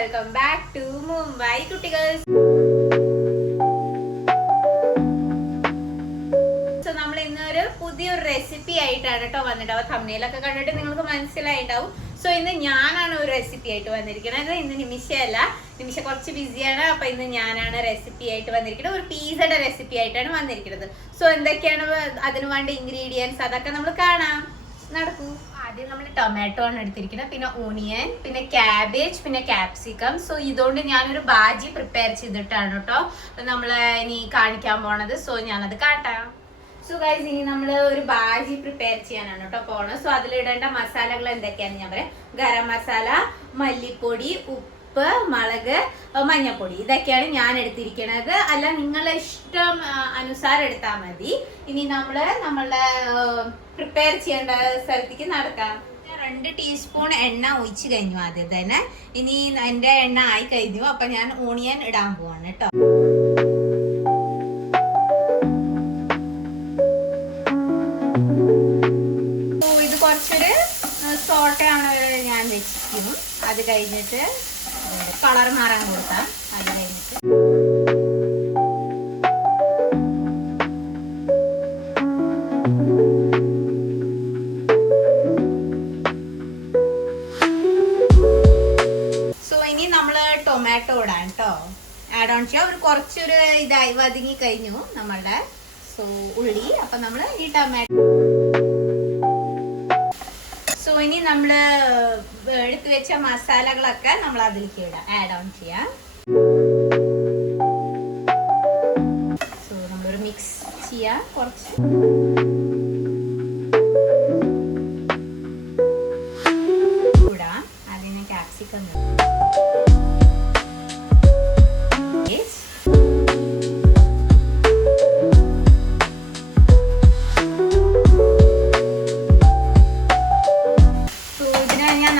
Welcome back to Mumbai കുട്ടികൾ. So നമ്മൾ ഇന്നൊരു പുതിയൊരു റെസിപ്പി ആയിട്ടാണ് കേട്ടോ വന്നിട്ട്. തമ്മിലൊക്കെ കണ്ടിട്ട് നിങ്ങൾക്ക് മനസ്സിലായിണ്ടാവും. സോ ഇന്ന് ഞാനാണ് ഒരു റെസിപ്പി ആയിട്ട് വന്നിരിക്കുന്നത്. ഇന്ന് നിമിഷയല്ല, നിമിഷ കുറച്ച് ബിസിയാണ്. അപ്പൊ ഇന്ന് ഞാനാണ് റെസിപ്പി ആയിട്ട് വന്നിരിക്കുന്നത്. ഒരു പിസയുടെ റെസിപ്പി ആയിട്ടാണ് വന്നിരിക്കുന്നത്. സോ എന്തൊക്കെയാണ് അതിന് വേണ്ട ഇൻഗ്രീഡിയൻസ് അതൊക്കെ നമ്മൾ കാണാം. നടക്കൂ. ആദ്യം നമ്മൾ ടൊമാറ്റോ ആണ് എടുത്തിരിക്കുന്നത്, പിന്നെ ഓണിയൻ, പിന്നെ ക്യാബേജ്, പിന്നെ ക്യാപ്സിക്കം. സോ ഇതുകൊണ്ട് ഞാനൊരു ബാജി പ്രിപ്പയർ ചെയ്തിട്ടാണ് കേട്ടോ നമ്മൾ ഇനി കാണിക്കാൻ പോണത്. സോ ഞാനത് കാട്ടാം. സോ ഗൈസ്, ഇനി നമ്മൾ ഒരു ബാജി പ്രിപ്പയർ ചെയ്യാനാണ് കേട്ടോ പോണത്. സോ അതിലിടേണ്ട മസാലകൾ എന്തൊക്കെയാണെന്ന് ഞാൻ പറയാം. ഗരം മസാല, മല്ലിപ്പൊടി, ഉപ്പ്, മുളക്, മഞ്ഞപ്പൊടി, ഇതൊക്കെയാണ് ഞാൻ എടുത്തിരിക്കുന്നത്. അല്ല, നിങ്ങളെ ഇഷ്ടം അനുസാരം എടുത്താൽ മതി. ഇനി നമ്മളുടെ പ്രിപ്പയർ ചെയ്യേണ്ട സ്ഥലത്തേക്ക് നടക്കാം. 2 ടീസ്പൂൺ എണ്ണ ഒഴിച്ച് കഴിഞ്ഞു ആദ്യം തന്നെ. ഇനി എൻ്റെ എണ്ണ ആയി കഴിഞ്ഞു. അപ്പൊ ഞാൻ ഓണിയൻ ഇടാൻ പോവാണ് കേട്ടോ. ഇത് കുറച്ചൊരു സോട്ടയാണ് ഞാൻ വെച്ചിരിക്കും. അത് കഴിഞ്ഞിട്ട് കളർ മാറാൻ കൊടുക്കാം. അത് കഴിഞ്ഞിട്ട് ടൊമാറ്റോ ഇടാൻ കേട്ടോ ആഡ് ഓൺ ചെയ്യാം. കുറച്ചൊരു ഇതായി വതുങ്ങി കഴിഞ്ഞു നമ്മളുടെ ഉള്ളി. അപ്പൊ നമ്മൾ ഈ ടൊമാറ്റോ ഇനി നമ്മൾ എടുത്തു വെച്ച മസാലകളൊക്കെ നമ്മൾ അതിലേക്ക് ഇടാം, ആഡ് ഓൺ ചെയ്യാം. നമ്മളൊരു മിക്സ് ചെയ്യാം. കുറച്ച് ഇടാം. അതിന് ക്യാപ്സിക്കം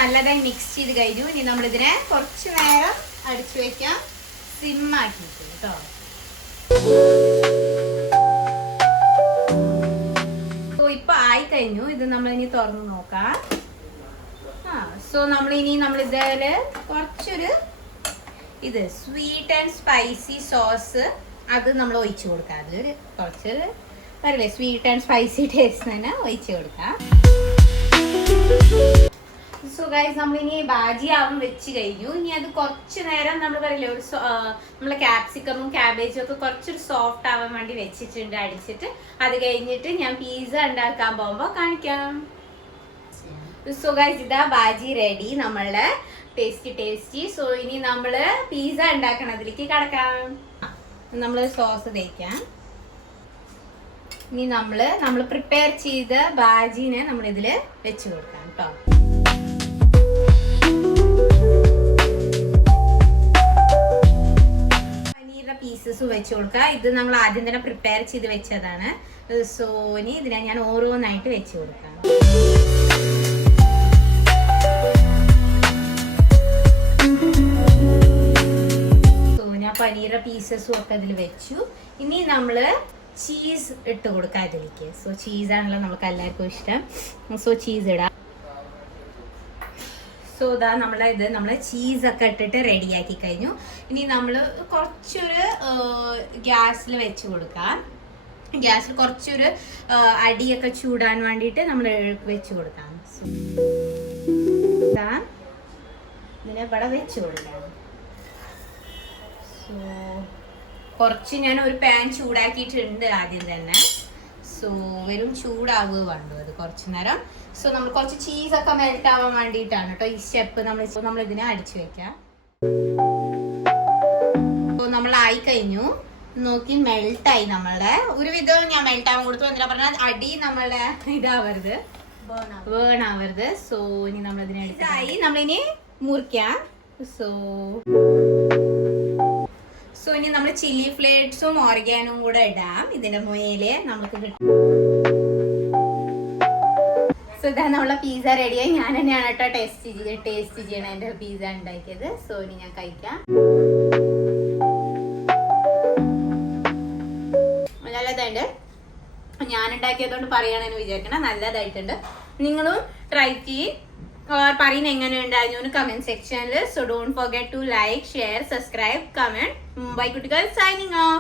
നല്ലതായി മിക്സ് ചെയ്ത് കഴിഞ്ഞു. ഇനി നമ്മളിതിനെ കുറച്ച് നേരം അടിച്ചു വെക്കാം, സിമ്മാക്കിയിട്ട് കേട്ടോ. ഇപ്പൊ ആയി കഴിഞ്ഞു. ഇത് നമ്മളിനി തുറന്നു നോക്കാം. നമ്മളിതില് കുറച്ചൊരു സ്വീറ്റ് ആൻഡ് സ്പൈസി സോസ് അത് നമ്മൾ ഒഴിച്ചു കൊടുക്കാം. അതിലൊരു കുറച്ചൊരു പറയില്ലേ, സ്വീറ്റ് ആൻഡ് സ്പൈസി ടേസ്റ്റ് തന്നെ ഒഴിച്ചു കൊടുക്കാം. സോ ഗൈസ്, നമ്മളിനി ബാജി ആവും വെച്ച് കഴിഞ്ഞു. ഇനി അത് കുറച്ച് നേരം നമ്മൾ പറയില്ലേ, നമ്മളെ ക്യാപ്സിക്കമും ക്യാബേജും ഒക്കെ കുറച്ചൊരു സോഫ്റ്റ് ആവാൻ വേണ്ടി വെച്ചിട്ടുണ്ട് അടിച്ചിട്ട്. അത് കഴിഞ്ഞിട്ട് ഞാൻ പിസ്സ ഉണ്ടാക്കാൻ പോകുമ്പോൾ കാണിക്കാം. സോ ഗൈസ്, ഇതാ ബാജി റെഡി, നമ്മളുടെ ടേസ്റ്റി. സോ ഇനി നമ്മള് പിസ്സ ഉണ്ടാക്കണതിലേക്ക് കടക്കാം. നമ്മൾ സോസ് തേക്കാം. ഇനി നമ്മൾ പ്രിപ്പയർ ചെയ്ത ബാജിനെ നമ്മൾ ഇതില് വെച്ച് കൊടുക്കാം കേട്ടോ. പീസസ് വെച്ച് കൊടുക്കുക. ഇത് നമ്മൾ ആദ്യം തന്നെ പ്രിപ്പയർ ചെയ്ത് വെച്ചതാണ്. സോ ഇനി ഇതിനെ ഞാൻ ഓരോന്നായിട്ട് വെച്ച് കൊടുക്കാം. സോ ഞാൻ പനീറിന്റെ പീസസും ഒക്കെ ഇതിൽ വെച്ചു. ഇനി നമ്മള് ചീസ് ഇട്ട് കൊടുക്കാം അതിലേക്ക്. സോ ചീസാണല്ലോ നമുക്ക് എല്ലാവർക്കും ഇഷ്ടം. സോ ചീസ് ഇടാം. സോ ഇതാ നമ്മളെ ചീസൊക്കെ ഇട്ടിട്ട് റെഡിയാക്കി കഴിഞ്ഞു. ഇനി നമ്മൾ കുറച്ചൊരു ഗ്യാസിൽ വെച്ച് കൊടുക്കാം. ഗ്യാസിൽ കുറച്ചൊരു അടിയൊക്കെ ചൂടാൻ വേണ്ടിയിട്ട് നമ്മൾ വെച്ച് കൊടുക്കാം. ഇതിനെ ഇവിടെ വെച്ച് കൊടുക്കാം. സോ കുറച്ച് ഞാൻ ഒരു പാൻ ചൂടാക്കിയിട്ടുണ്ട് ആദ്യം തന്നെ. സോ വെറും ചൂടാവുക വേണ്ടു അത് കുറച്ച് നേരം. സോ നമ്മൾ കുറച്ച് ചീസൊക്കെ മെൽറ്റ് ആവാൻ വേണ്ടിയിട്ടാണ് കേട്ടോ ഈ സ്റ്റെപ്പ്. നമ്മൾ ഇതിനെ അടിച്ചു വെക്കാം. സോ നമ്മളായി കഴിഞ്ഞു. നോക്കി മെൽട്ടായി. നമ്മളുടെ ഒരുവിധം ഞാൻ മെൽറ്റ് ആവാൻ കൊടുത്തു. എന്തിനാ പറഞ്ഞാൽ അടി നമ്മളുടെ ഇതാവരുത്, ബേൺ ആവരുത്. സോ ഇനി നമ്മളിതിനെ എടുത്തായി നമ്മളിനി മുറിക്കാം. സോ ഇനി നമ്മൾ ചില്ലി ഫ്ലേക്സും ഓർഗാനും കൂടെ ഇടാം ഇതിന്റെ മുയല് നമുക്ക് കിട്ടും. സോ ഇതാ നമ്മളെ പിസ്സ റെഡിയായി. ഞാൻ തന്നെയാണ് കേട്ടോ ടേസ്റ്റ് ചെയ്യണ എന്റെ പിസ്സ ഉണ്ടാക്കിയത്. സോ ഇനി ഞാൻ കഴിക്കാം. നല്ലതായിട്ട് ഞാൻ ഉണ്ടാക്കിയതുകൊണ്ട് പറയാണെന്ന് വിചാരിക്കണം. നല്ലതായിട്ടുണ്ട്. നിങ്ങളും ട്രൈ ചെയ്യ്. और പറയുന്ന എങ്ങനെയുണ്ടായിരുന്നു കമന്റ് സെക്ഷനിൽ. So don't forget to like, share, subscribe, comment. Bye കുട്ടികൾ, സൈനിങ് ഓഫ്.